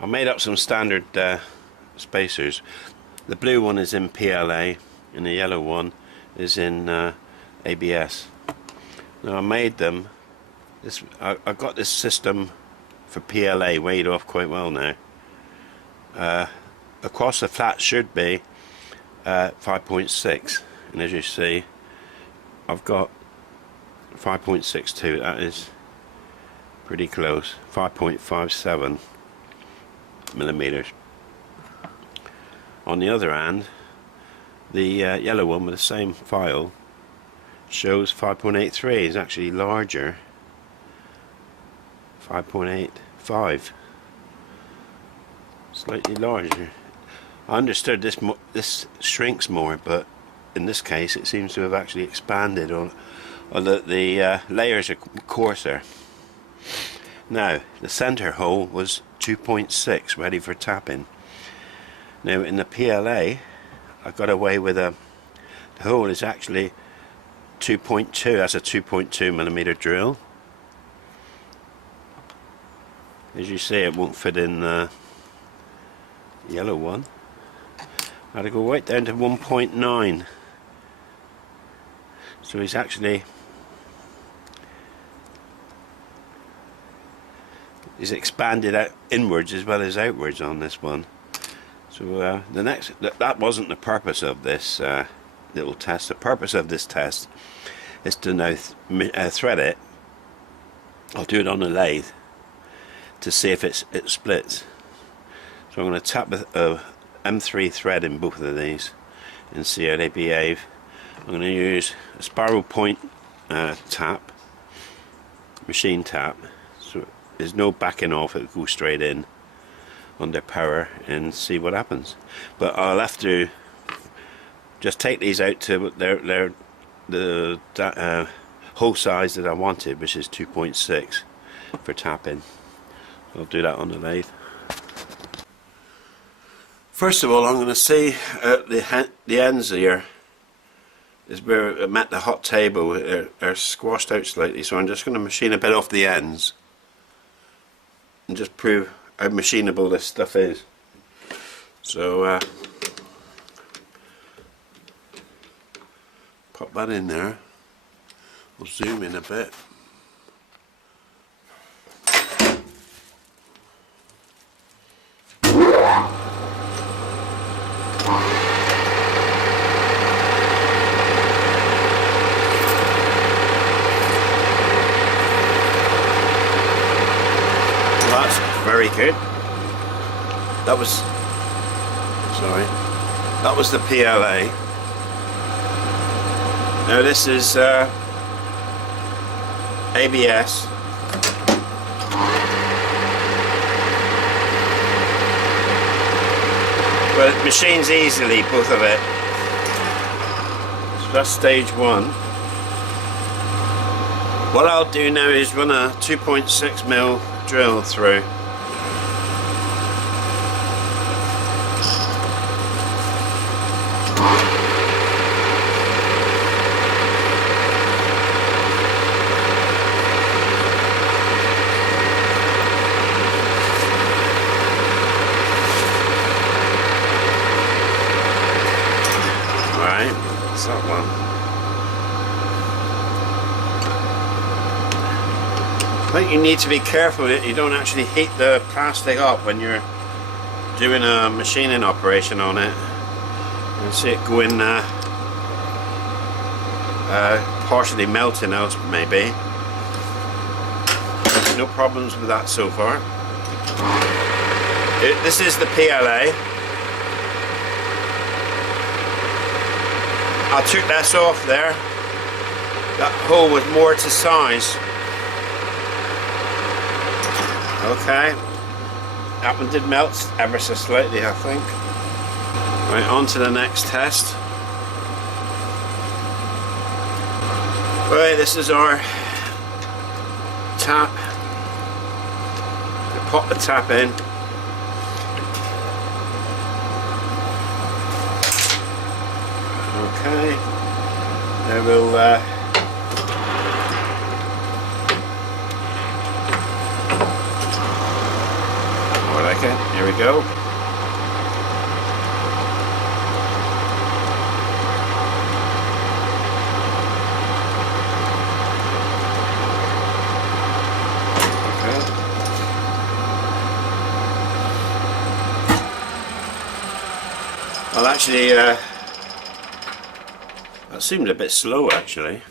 I made up some standard spacers. The blue one is in PLA and the yellow one is in ABS. Now I made them. I got this system for PLA weighed off quite well now. Across the flat should be 5.6, and as you see I've got 5.62. that is pretty close. 5.57 millimeters. On the other hand, the yellow one with the same file shows 5.83. is actually larger. 5.85, slightly larger. I understood this shrinks more, but in this case it seems to have actually expanded, or the layers are coarser. Now the center hole was 2.6, ready for tapping. Now in the PLA I got away with the hole is actually 2.2. that's a 2.2 millimeter drill. As you see, it won't fit in the yellow one. I had to go right down to 1.9. So he's expanded out inwards as well as outwards on this one. So that wasn't the purpose of this little test. The purpose of this test is to now thread it. I'll do it on the lathe to see if it splits. So I'm going to tap a M3 thread in both of these and see how they behave. I'm going to use a spiral point tap, machine tap, so there's no backing off, it goes straight in under power, and see what happens. But I'll have to just take these out to the hole size that I wanted, which is 2.6 for tapping. I'll do that on the lathe. First of all, I'm going to see the ends here is where I met the hot table are squashed out slightly, so I'm just going to machine a bit off the ends and just prove how machinable this stuff is. So pop that in there. We'll zoom in a bit. Very good. That was the PLA. Now this is ABS. Well, it machines easily, both of it. So that's stage one. What I'll do now is run a 2.6mm drill through. That one. I think you need to be careful that you don't actually heat the plastic up when you're doing a machining operation on it. You can see it going partially melting out maybe. No problems with that so far. This is the PLA. I took this off there. That hole was more to size. Okay. That one did melt ever so slightly, I think. Right, on to the next test. Right, this is our tap. We pop the tap in. Okay, now we'll Okay, here we go. Well, actually, that seemed a bit slow, actually.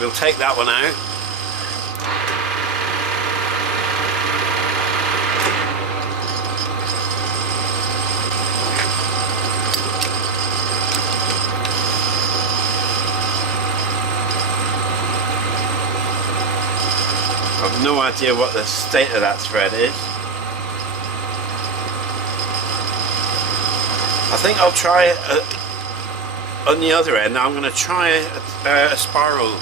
We'll take that one out. I've no idea what the state of that thread is. I think I'll try it on the other end. I'm going to try a spiral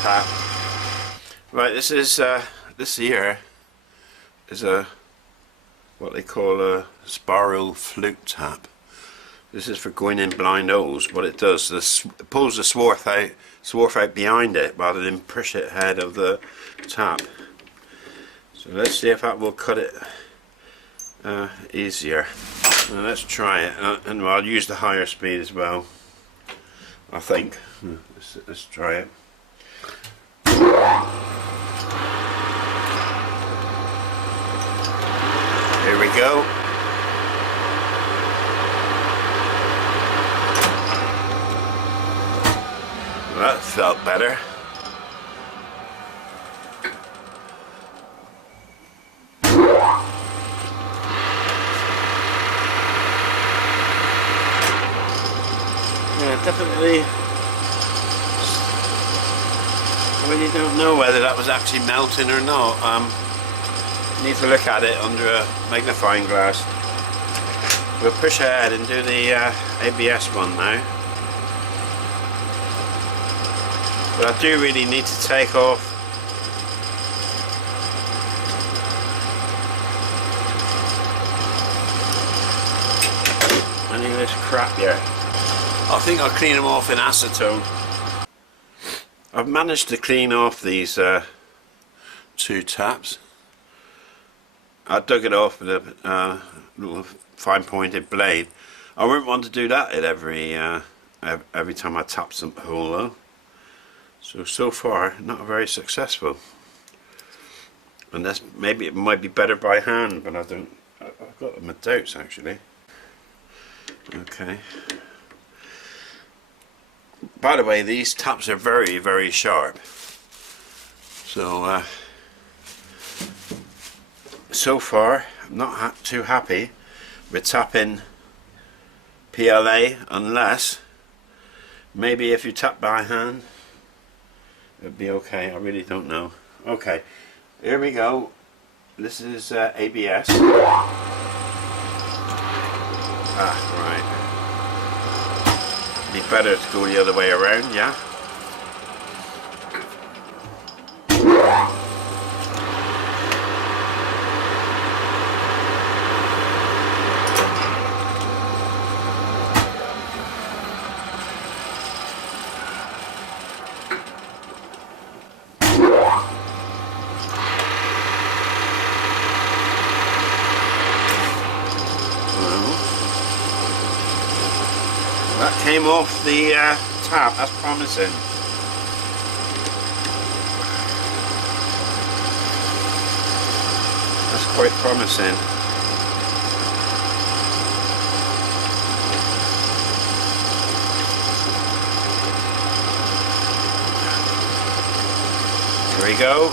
tap. Right, this is this here is a what they call a spiral flute tap. This is for going in blind holes. What it does, it pulls the swarf out behind it rather than push it ahead of the tap. So let's see if that will cut it easier. Now let's try it, and I'll use the higher speed as well, I think. Let's try it. Here we go. That felt better. Yeah, definitely. I really don't know whether that was actually melting or not. Need to look at it under a magnifying glass. We'll push ahead and do the ABS one now. But I do really need to take off any of this crap here. I think I'll clean them off in acetone. I've managed to clean off these two taps. I dug it off with a little fine pointed blade. I wouldn't want to do that at every time I tap some hole though. So far not very successful. And that's, maybe it might be better by hand, but I've got my doubts actually. Okay. By the way, these taps are very, very sharp. So so far I'm not too happy with tapping PLA, unless maybe if you tap by hand it'd be okay. I really don't know. Okay, here we go. This is ABS. Right. Be better to go the other way around, yeah? That came off the tap, that's promising. That's quite promising. Here we go.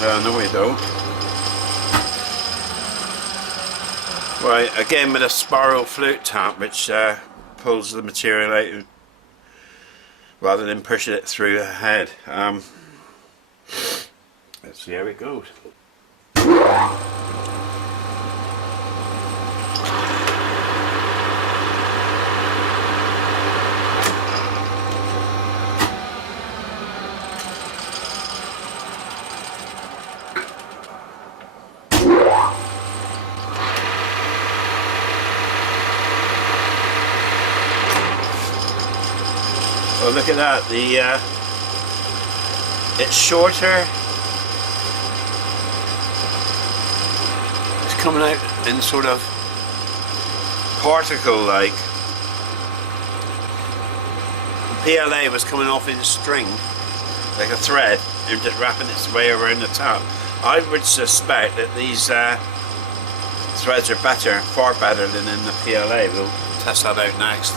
No we don't. Right, again with a spiral flute tap, which pulls the material out rather than pushing it through the head. Let's see how it goes. Well, look at that, the It's shorter. It's coming out in sort of particle like. The PLA was coming off in string, like a thread, and just wrapping its way around the top. I would suspect that these threads are better, far better than in the PLA. We'll test that out next.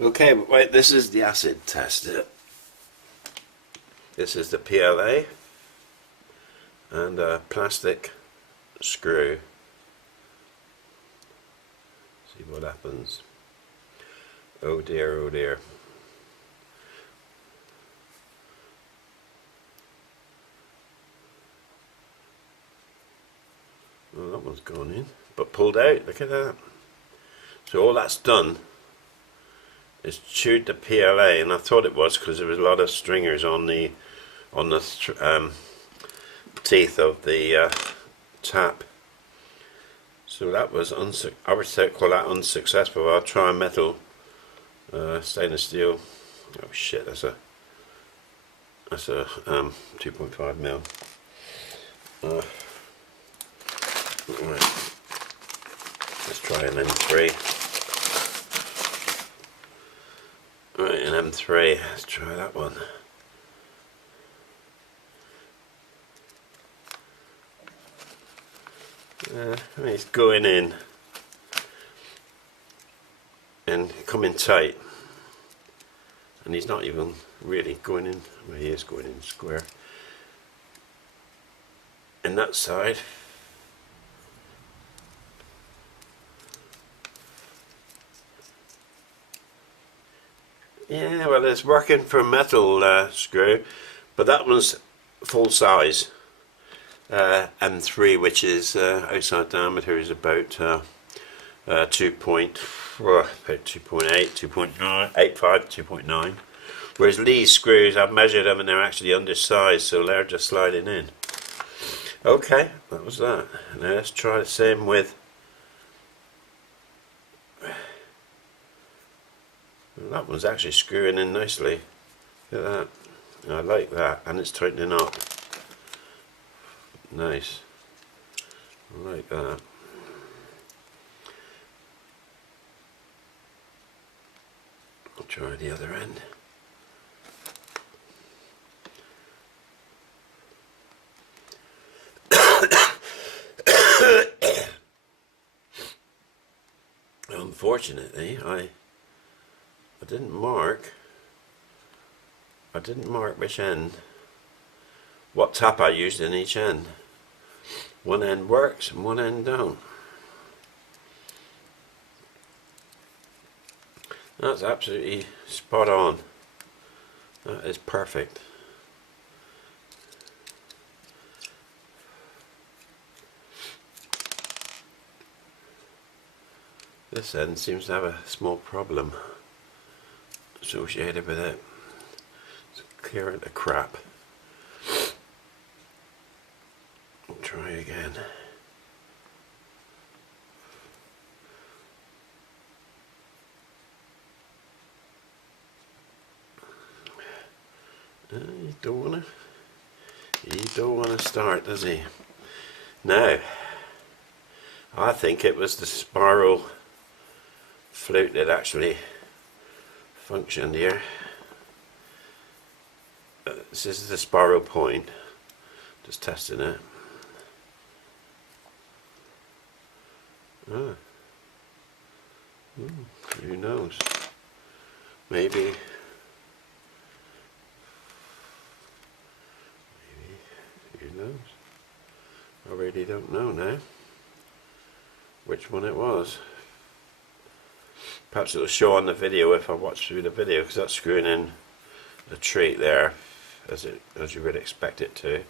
Okay, wait, this is the acid test. This is the PLA and a plastic screw. See what happens. Oh dear, oh dear. Well, that one's gone in, but pulled out. Look at that. So all that's done is chewed the PLA, and I thought it was because there was a lot of stringers on the teeth of the tap. So that was I would say call that unsuccessful. I'll try a metal, stainless steel. Oh shit, that's a 2.5 mil. Right. Let's try an M3. Right, an M3. Let's try that one. I mean, it's going in and coming tight, and he's not even really going in. Well, he is going in square. And that side. Yeah, well, it's working for a metal screw, but that one's full size. M3, which is outside diameter, is about 2.8, 2.9, whereas Lee's screws, I've measured them and they're actually undersized, so they're just sliding in. Okay, that was that. Now let's try the same with. That one's actually screwing in nicely. Look at that. I like that, and it's tightening up. Nice. I like that. I'll try the other end. Unfortunately, I didn't mark which end, what tap I used in each end. One end works and one end don't. That's absolutely spot on. That is perfect. This end seems to have a small problem associated with it. So clear out the crap. I'll try again. He don't wanna start, does he? Now, I think it was the Spiral Flute that actually functioned here. This is the spiral point. Just testing it. Ah. Who knows? Maybe. Who knows? I really don't know now which one it was. Perhaps it'll show on the video if I watch through the video, because that's screwing in a treat there, as you would expect it to.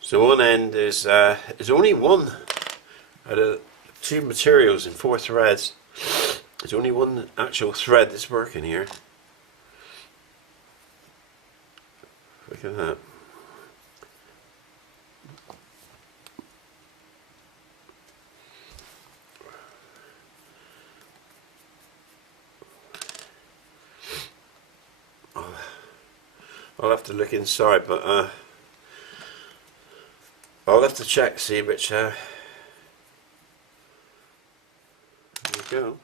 So one end is only one out of two materials and 4 threads. There's only one actual thread that's working here. Look at that. I'll have to look inside, but I'll have to check, see which there you go.